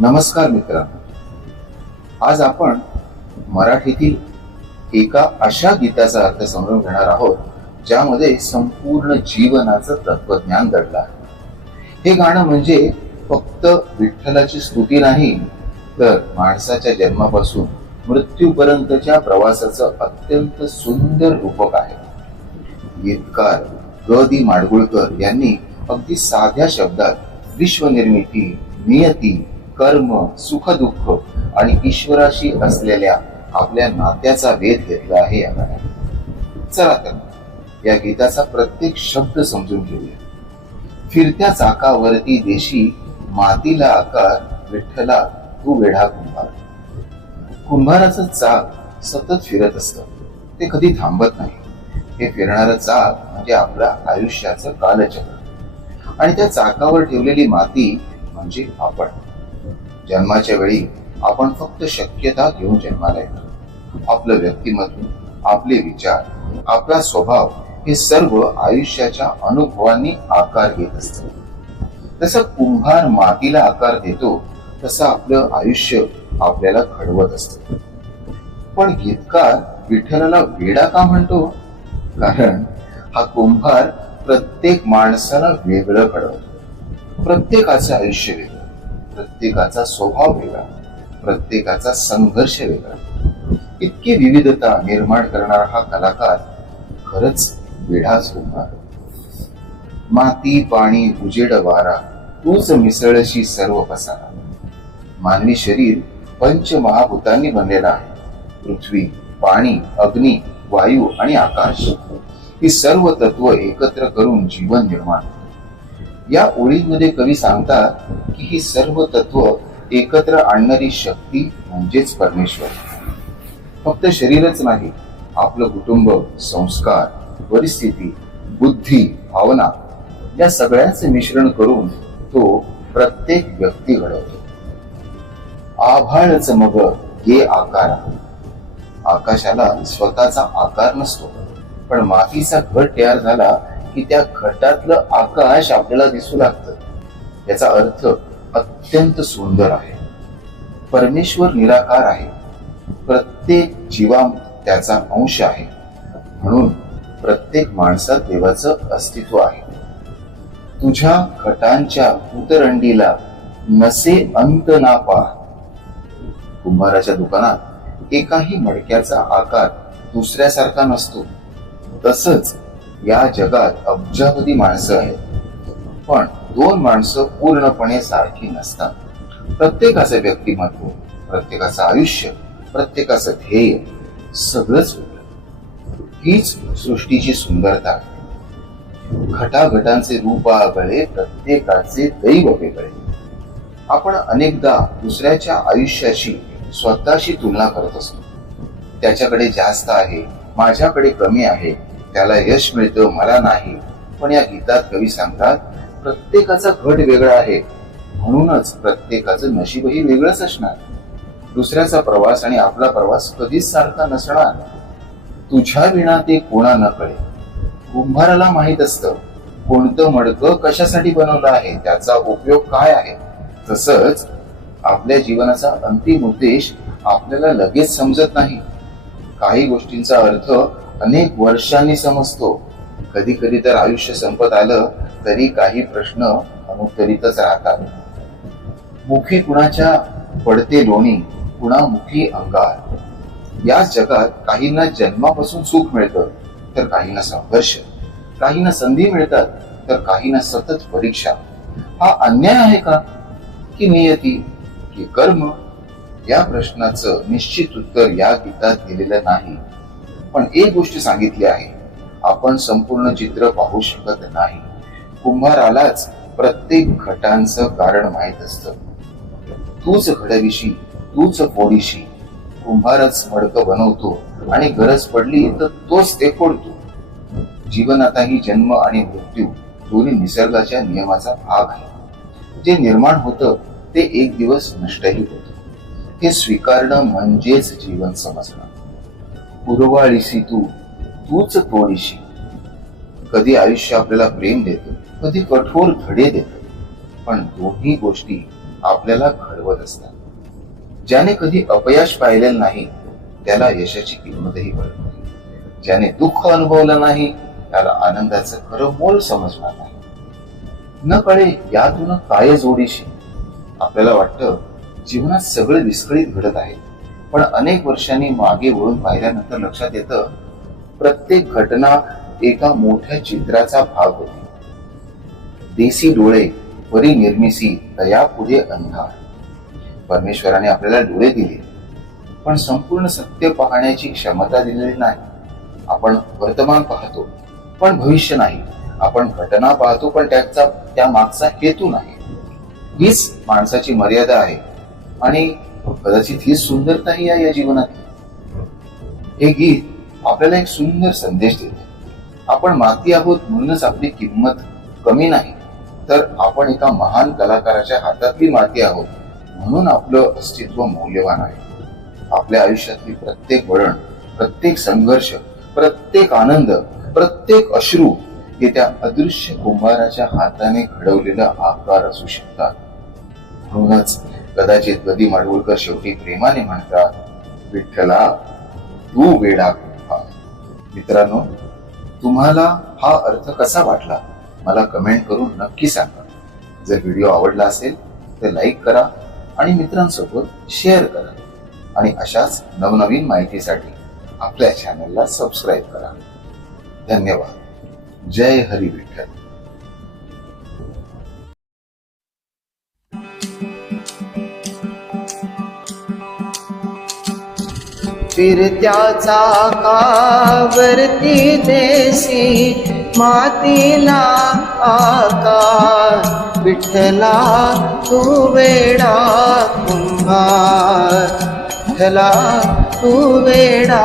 नमस्कार मित्रांनो, आज आपण मराठीतील एका अशा गीताचा अर्थ समजून घेणार आहोत ज्यामध्ये संपूर्ण जीवनाचं तत्वज्ञान दडलं आहे. हे गाणं म्हणजे फक्त विठ्ठलाची स्तुती नाही, तर माणसाच्या जन्मापासून मृत्यूपर्यंतच्या प्रवासाचं अत्यंत सुंदर रूपक आहे. गीतकार ग दि माडगुळकर यांनी अगदी साध्या शब्दात विश्वनिर्मिती, नियती, कर्म, सुख दुःख आणि ईश्वराशी असलेल्या आपल्या नात्याचा वेध घेतला आहे या गाण्यात. चला तर या गीताचा प्रत्येक शब्द समजून घेऊया. फिरत्या चाकावरती देशी मातीला आकार, विठ्ठला तू वेढा कुंभार. कुंभाराचं चाक सतत फिरत असतं, ते कधी थांबत नाही. हे फिरणारं चाक म्हणजे आपल्या आयुष्याचं कालचक्र, आणि त्या चाकावर ठेवलेली माती म्हणजे आपण. जन्माच्या वेळी आपण फक्त शक्यता घेऊन जन्माला येतो. आपलं व्यक्तिमत्व, आपले विचार, आपला स्वभाव हे सर्व आयुष्याच्या अनुभवांनी आकार घेत असतं. जसं कुंभार मातीला आकार देतो, तसं आपलं आयुष्य आपल्याला घडवत असतं. पण गीतकार विठ्ठलाला वेडा का म्हणतो? कारण हा कुंभार प्रत्येक माणसाला वेगळं घडवतो. प्रत्येकाचं आयुष्य वेगळं, प्रत्येकाचा स्वभाव वेगळा, प्रत्येकाचा संघर्ष वेगळा. इतकी विविधता निर्माण करणारा हा कलाकार खरंच वेडाच होणार. माती पाणी उजेड वारा, तूच मिसळशी सर्व पसारा. मानवी शरीर पंचमहाभूतांनी बनलेला आहे. पृथ्वी, पाणी, अग्नी, वायू आणि आकाश ही सर्व तत्व एकत्र करून जीवन निर्माण. या ओळीमध्ये कवी सांगतात की ही सर्व तत्व एकत्र आणणारी शक्ती म्हणजेच परमेश्वर. फक्त शरीरच नाही, आपलं कुटुंब, संस्कार, परिस्थिती, बुद्धी, भावना या सगळ्यांचे मिश्रण करून तो प्रत्येक व्यक्ती घडवतो. आभाळच मग ये आकारा. आकाशाला स्वतःचा आकार नसतो, पण मातीचा घट तयार झाला की त्या घटातलं आकाश आपल्याला दिसू लागतं. याचा अर्थ अत्यंत सुंदर आहे. परमेश्वर निराकार आहे. प्रत्येक जीवा त्याचा अंश आहे. म्हणून प्रत्येक माणसात देवाचं अस्तित्व आहे. तुझ्या घटांच्या उतरंडीला नसे अंत ना पा. कुंभाराच्या दुकानात एकाही मडक्याचा आकार दुसऱ्यासारखा नसतो. तसंच या जगात अब्जावधी माणसं आहेत, पण दोन माणसं पूर्णपणे सारखी नसतात. प्रत्येकाचं व्यक्तिमत्व, प्रत्येकाचं आयुष्य, प्रत्येकाचं ध्येय सगळंच वेगळं. हीच सृष्टीची सुंदरता आहे. घटाघटांचे रूप आगळे, प्रत्येकाचे दैव वेगळे. आपण अनेकदा दुसऱ्याच्या आयुष्याशी स्वतःशी तुलना करत असतो. त्याच्याकडे जास्त आहे, माझ्याकडे कमी आहे, त्याला यश मिळतं, मला नाही. पण या गीतात कवी सांगतात प्रत्येकाचा घट वेगळा आहे, म्हणूनच प्रत्येकाचं नशीबही वेगळंच असणार. दुसऱ्याचा प्रवास आणि आपला प्रवास कधीच सारखा नसणार. तुझ्या विना ते कोणा न कळे. कुंभाराला माहित असतं कोणतं मडकं कशासाठी बनवलं आहे, त्याचा उपयोग काय आहे. तसंच आपल्या जीवनाचा अंतिम उद्देश आपल्याला लगेच समजत नाही. काही गोष्टींचा अर्थ अनेक वर्षांनी समजतो. कधी कधी तर आयुष्य संपत आलं तरी काही प्रश्न अनुत्तरितच राहतात. मुखी कुणाच्या पडते लोणी, कुणा मुखी अंगार. या जगात काहींना जन्मापासून सुख मिळतं, तर काहींना संघर्ष, काहींना संधी मिळतात, तर काहींना सतत परीक्षा. हा अन्याय आहे का, की नियती, की कर्म? या प्रश्नाचं निश्चित उत्तर या गीतात दिलेलं नाही. पण एक गोष्ट सांगितली आहे, आपण संपूर्ण चित्र पाहू शकत नाही. कुंभारालाच प्रत्येक घटांचं कारण माहीत असतं. तूच घडविशी, तूच फोडीशी. कुंभारच मडकं बनवतो आणि गरज पडली तर तोच ते फोडतो. जीवनातही जन्म आणि मृत्यू दोन्ही निसर्गाच्या नियमाचा भाग आहे. जे निर्माण होतं ते एक दिवस नष्टही होतं. हे स्वीकारणं म्हणजेच जीवन समजणं. उरवाळीसी तू, तूच तोडीशी. कधी आयुष्य आपल्याला प्रेम देतं, कधी कठोर धडे देतं, पण दोन्ही गोष्टी आपल्याला घडवत असतात. ज्याने कधी अपयश पाहिलेलं नाही त्याला यशाची किंमतही कळत नाही. ज्याने दुःख अनुभवलं नाही त्याला आनंदाचं खरं मोल समजणार नाही. न कळे यातून काय जोडीशी. आपल्याला वाटतं जीवनात सगळे विस्कळीत घडत आहे, पण अनेक वर्षांनी मागे वळून पाहिल्यानंतर लक्षात येतं प्रत्येक घटना एका मोठ्या चित्राचा भाग होती. देसी डोळे परी निर्मिसी तया पुढे अंधार. परमेश्वराने आपल्याला डोळे दिले पण संपूर्ण सत्य पाहण्याची क्षमता दिलेली नाही. आपण वर्तमान पाहतो पण भविष्य नाही. आपण घटना पाहतो पण त्या मागचा हेतू नाही. हीच माणसाची मर्यादा आहे आणि कदाचित ही सुंदरताही आहे या जीवनात. हे गीत आपल्याला एक सुंदर संदेश देते. आपण माती आहोत म्हणूनच आपली किंमत कमी नाही, तर आपण एका महान कलाकाराच्या हातातली माती आहोत म्हणून आपलं अस्तित्व मौल्यवान आहे. आपल्या आयुष्यातली प्रत्येक वळण, प्रत्येक संघर्ष, प्रत्येक आनंद, प्रत्येक अश्रू हे त्या अदृश्य कुंभाराच्या हाताने घडवलेला आकार असू शकतात. म्हणूनच कदाचित गदी माडगुळकर शेवटी प्रेमाने म्हणतात, विठ्ठला तू वेडा कुंभार. मित्रांनो, तुम्हाला हा अर्थ कसा वाटला मला कमेंट करून नक्की सांगा. जर व्हिडिओ आवडला असेल तर लाईक करा आणि मित्रांसोबत शेअर करा. आणि अशाच नवनवीन माहितीसाठी आपल्या चॅनलला सबस्क्राईब करा. धन्यवाद. जय हरी विठ्ठल. फिरत्या चाकावरती देसी मातीला आकार. विठ्ठला तू वेडा कुंभार. विठ्ठला तू वेडा